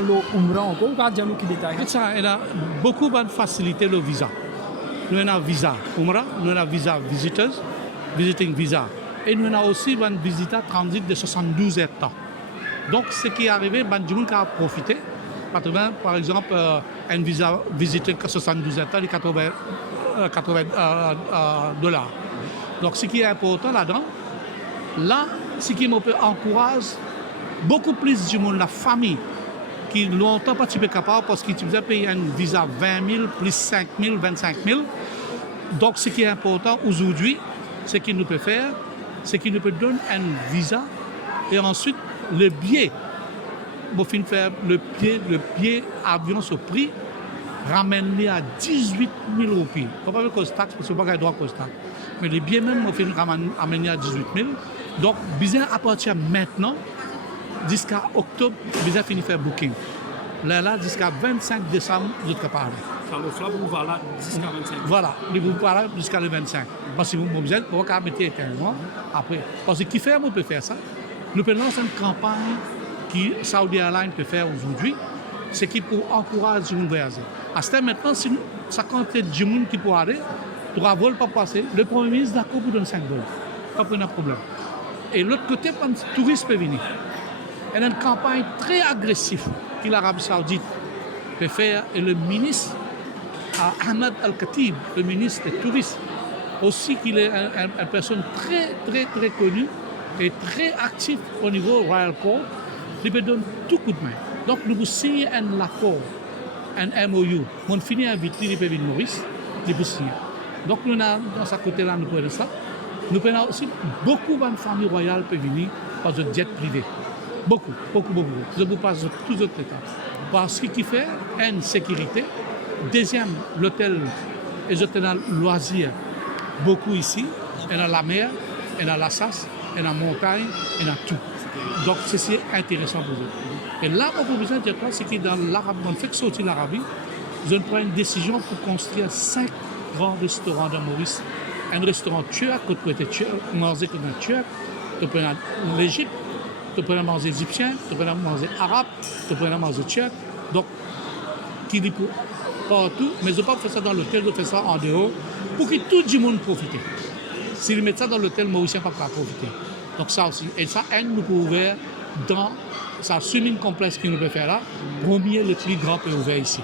dans l'Umra encore, pas de qui détaille. Ça, il a beaucoup de facilité le visa. Nous avons un visa Umrah, nous avons un visa visitors, visiting visa. Et nous avons aussi un visa transit de 72 heures. Donc, ce qui est arrivé, les gens ont profité. Par exemple, un visa visiting 72 heures, il 80 dollars. Donc, ce qui est important là-dedans, là, ce qui m'encourage beaucoup plus du monde, la famille, qui longtemps pas capable parce qu'ils devaient payer un visa 20 000, plus 5 000, 25 000. Donc, ce qui est important aujourd'hui, ce qu'il nous peut faire, c'est qu'il nous peut donner un visa et ensuite le billet. Pour faire le billet avion sur prix, ramène-les à 18 000 roupies. Il ne faut pas faire cause taxe parce que ce n'est pas droit cause taxe. Mais les billets même, on fait ramener à 18 000. Donc, bizarre à partir maintenant, jusqu'à octobre, bizarre finit faire booking. Là, jusqu'à 25 décembre, vous êtes capable. Ça le fera pour vous là jusqu'à 25. Voilà, vous parlez jusqu'à le 25. Parce que vous besoin pour mettre 15 mois après. Parce que qui fait, on peut faire ça. Nous pouvons lancer une campagne que Saudi Airlines peut faire aujourd'hui, c'est qui pour encourager les gens à voyager. À ce temps maintenant, si ça compte de gens qui peuvent aller, pour un vol pas passer, le Premier ministre d'accord pour donner 5 dollars. Pas de problème. Et l'autre côté, quand les touristes peuvent venir, il y a une campagne très agressive que l'Arabie Saoudite peut faire et le ministre Ahmed Al-Khatib, le ministre des touristes, aussi qu'il est une personne très, très, très connue et très active au niveau Royal Court, il peut donner tout coup de main. Donc, nous signons un accord, un MOU. On finit inviter les pays de Maurice, il peut signer. Donc, nous avons, dans ce côté-là, nous pouvons ça. Nous avons aussi beaucoup de familles royales qui peuvent venir par le jet privé. Beaucoup. Je vous passe tous les autres états. Parce qu'il fait une sécurité. Deuxième, l'hôtel, les hôtels loisirs, beaucoup ici. Il y a la mer, il y a la chasse, il y a la montagne, il y a tout. Donc, c'est intéressant pour eux. Et là, on a besoin de dire quoi, c'est que dans l'Arabie, on fait sortir l'Arabie, ils prennent une décision pour construire 5 grands restaurants dans Maurice. Un restaurant turc, tu peux manger comme un turc, tu peux aller en Égypte, tu peux manger égyptien, tu peux manger arabe, tu peux manger turc. Donc, qui dit pour partout, mais ils ne pas faire ça dans l'hôtel, ils font ça en dehors, pour que tout le monde profite. S'ils mettent ça dans l'hôtel, Mauricien ne peut pas profiter. Donc ça aussi. Et ça, nous pouvons ouvrir dans sa swimming complexe qu'il nous peut faire là, premier le plus grand peut ouvrir ici.